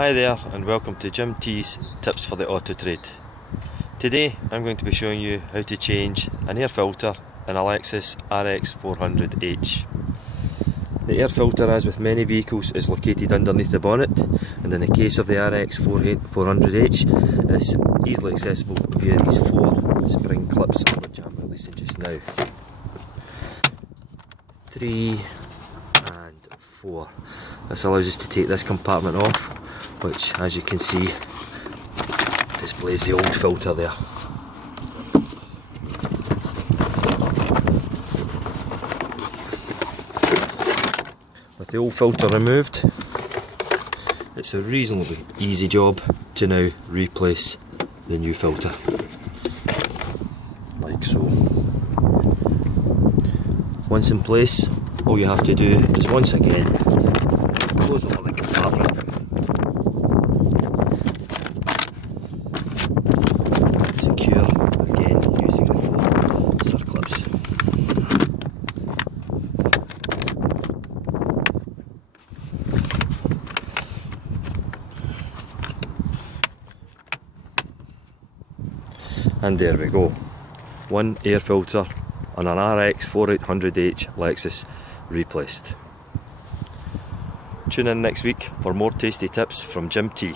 Hi there and welcome to Jim T's Tips for the Auto Trade. Today I'm going to be showing you how to change an air filter in a Lexus RX400H. The air filter, as with many vehicles, is located underneath the bonnet, and in the case of the RX400H it's easily accessible via these 4 spring clips, which I'm releasing just now. 3 and 4. This allows us to take this compartment off, which, as you can see, displays the old filter there. With the old filter removed, it's a reasonably easy job to now replace the new filter, like so. Once in place, all you have to do is once again close over the compartment, secure again using the 4 circlips. And there we go, one air filter on an RX400H Lexus replaced. Tune in next week for more tasty tips from Jim T.